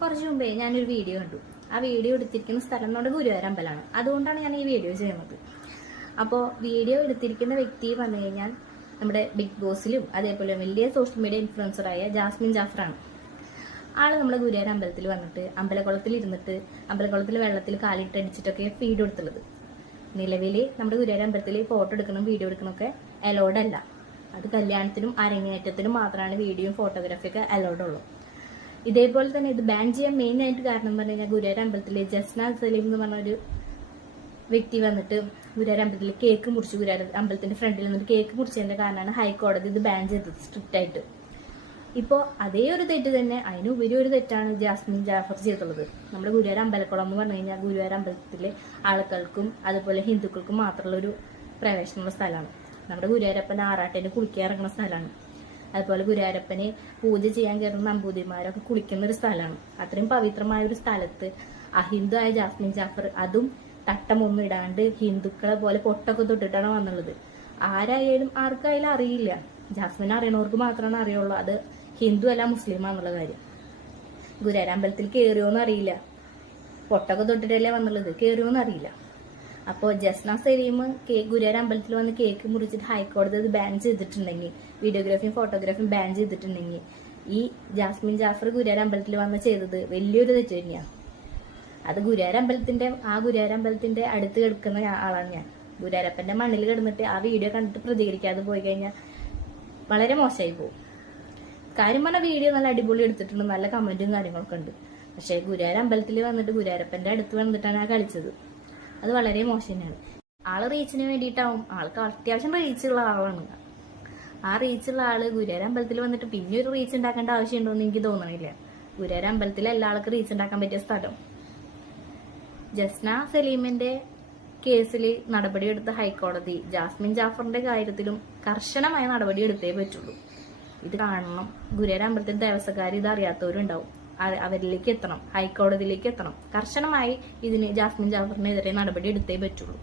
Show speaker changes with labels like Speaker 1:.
Speaker 1: കുറച്ച് മുമ്പേ ഞാനൊരു വീഡിയോ കണ്ടു. ആ വീഡിയോ എടുത്തിരിക്കുന്ന സ്ഥലം നമ്മുടെ ഗുരുവായൂർ അമ്പലമാണ് അതുകൊണ്ടാണ് ഞാൻ ഈ വീഡിയോ ചെയ്യുന്നത്. അപ്പോൾ വീഡിയോ എടുത്തിരിക്കുന്ന വ്യക്തി വന്നു കഴിഞ്ഞാൽ നമ്മുടെ ബിഗ് ബോസിലും അതേപോലെ വലിയ സോഷ്യൽ മീഡിയ ഇൻഫ്ലുവൻസറായ ജാസ്മിൻ ജാഫറാണ്. ആൾ നമ്മുടെ ഗുരുവായൂർ അമ്പലത്തിൽ വന്നിട്ട് അമ്പലക്കുളത്തിൽ ഇരുന്നിട്ട് അമ്പലക്കുളത്തിൽ വെള്ളത്തിൽ കാലിട്ട് അടിച്ചിട്ടൊക്കെ ഫീഡ് കൊടുത്തുള്ളത്. നിലവിൽ നമ്മുടെ ഗുരുവായൂർ അമ്പലത്തിൽ ഫോട്ടോ എടുക്കണം വീഡിയോ എടുക്കണമൊക്കെ അലോഡല്ല അത് കല്യാണത്തിനും അരങ്ങേറ്റത്തിനും മാത്രമാണ് വീഡിയോയും ഫോട്ടോഗ്രാഫിയൊക്കെ അലോഡ് ഉള്ളൂ. ഇതേപോലെ തന്നെ ഇത് ബാൻ ചെയ്യാൻ മെയിൻ ആയിട്ട് കാരണം പറഞ്ഞു കഴിഞ്ഞാൽ ഗുരുവായൂർ അമ്പലത്തിലെ ജസ്ന സലീം എന്ന് പറഞ്ഞ ഒരു വ്യക്തി വന്നിട്ട് ഗുരുവായൂർ അമ്പലത്തിൽ കേക്ക് മുറിച്ചു. ഗുരുവായൂർ അമ്പലത്തിന്റെ ഫ്രണ്ടിൽ നിന്നിട്ട് കേക്ക് മുറിച്ചതിന്റെ കാരണമാണ് ഹൈക്കോടതി ഇത് ബാൻ ചെയ്തത് സ്ട്രിക്റ്റ് ആയിട്ട്. ഇപ്പോൾ അതേ ഒരു തെറ്റ് തന്നെ അതിനുപരി ഒരു തെറ്റാണ് ജാസ്മിൻ ജാഫർ ചെയ്തിട്ടുള്ളത്. നമ്മുടെ ഗുരുവായൂർ അമ്പലക്കുളം എന്ന് പറഞ്ഞു കഴിഞ്ഞാൽ ഗുരുവായൂർ അമ്പലത്തിലെ ആളുകൾക്കും അതുപോലെ ഹിന്ദുക്കൾക്കും മാത്രമുള്ള ഒരു പ്രവേശനമുള്ള സ്ഥലമാണ്. നമ്മുടെ ഗുരുവായൂരപ്പൻ ആറാട്ടേന് കുളിക്കാൻ ഇറങ്ങുന്ന സ്ഥലമാണ്. അതുപോലെ ഗുരാരപ്പനെ പൂജ ചെയ്യാൻ കയറുന്ന നമ്പൂതിരിമാരൊക്കെ കുളിക്കുന്ന ഒരു സ്ഥലമാണ്. അത്രയും പവിത്രമായ ഒരു സ്ഥലത്ത് അഹിന്ദു ആയ ജാസ്മിൻ ജാഫർ അതും തട്ടമൊന്നും ഇടാണ്ട് ഹിന്ദുക്കളെ പോലെ പൊട്ടൊക്കെ തൊട്ടിട്ടാണ് വന്നുള്ളത്. ആരായാലും ആർക്കായാലും അറിയില്ല. ജാസ്മിൻ അറിയണവർക്ക് മാത്രമാണ് അറിയുള്ളൂ. അത് ഹിന്ദു അല്ല മുസ്ലിമാന്നുള്ള കാര്യം. ഗുരുവായൂർ അമ്പലത്തിൽ കയറിയോന്ന് അറിയില്ല പൊട്ടൊക്കെ തൊട്ടിട്ടല്ലേ വന്നുള്ളത്? കയറിയോന്ന് അറിയില്ല അപ്പോൾ ജസ്ന സലീം കേ ഗുരുവായൂർ അമ്പലത്തിൽ വന്ന് കേക്ക് മുറിച്ചിട്ട് ഹൈക്കോടതി അത് ബാൻ ചെയ്തിട്ടുണ്ടെങ്കിൽ വീഡിയോഗ്രാഫിയും ഫോട്ടോഗ്രാഫിയും ബാൻ ചെയ്തിട്ടുണ്ടെങ്കിൽ ഈ ജാസ്മിൻ ജാഫർ ഗുരുവായൂർ അമ്പലത്തിൽ വന്ന് ചെയ്തത് വലിയൊരു തെറ്റ് തന്നെയാണ് അത് ഗുരുവായൂർ അമ്പലത്തിന്റെ ആ ഗുരുവായൂർ അമ്പലത്തിന്റെ അടുത്ത് കിടക്കുന്ന ആളാണ് ഞാൻ. ഗുരുവായൂരപ്പന്റെ മണ്ണിൽ കിടന്നിട്ട് ആ വീഡിയോ കണ്ടിട്ട് പ്രതികരിക്കാതെ പോയി കഴിഞ്ഞാൽ വളരെ മോശമായി പോകും കാര്യം പറഞ്ഞ വീഡിയോ നല്ല അടിപൊളി എടുത്തിട്ടുണ്ട് നല്ല കമന്റും കാര്യങ്ങളൊക്കെ ഉണ്ട്. പക്ഷേ ഗുരുവായൂർ അമ്പലത്തിൽ വന്നിട്ട് ഗുരുവായൂരപ്പന്റെ അടുത്ത് വന്നിട്ടാണ് ആ കളിച്ചത്. അത് വളരെ മോശം തന്നെയാണ് ആൾ റീച്ചിന് വേണ്ടിയിട്ടാവും. ആൾക്ക് അത്യാവശ്യം റീച്ചുള്ള ആളാണ്. ആ റീച്ചുള്ള ആൾ ഗുരുവായൂർ അമ്പലത്തിൽ വന്നിട്ട് പിന്നെ ഒരു റീച്ച് ഉണ്ടാക്കേണ്ട ആവശ്യമുണ്ടോ എന്ന് എനിക്ക് തോന്നണില്ല. ഗുരുവായൂർ അമ്പലത്തിൽ എല്ലാ ആൾക്കും റീച്ച് ഉണ്ടാക്കാൻ പറ്റിയ സ്ഥലം. ജസ്ന സലീമിന്റെ കേസിൽ നടപടിയെടുത്ത ഹൈക്കോടതി ജാസ്മിൻ ജാഫറിന്റെ കാര്യത്തിലും കർശനമായ നടപടിയെടുത്തേ പറ്റുള്ളൂ. ഇത് കാണണം. ഗുരുവായൂർ അമ്പലത്തിൽ ദേവസ്വക്കാർ ഇത് അറിയാത്തവരുണ്ടാവും. അവരിലേക്ക് എത്തണം. ഹൈക്കോടതിയിലേക്ക് എത്തണം. കർശനമായി ഇതിന് ജാസ്മിൻ ജാഫറിനെതിരെ നടപടി എടുത്തേ പറ്റുള്ളൂ.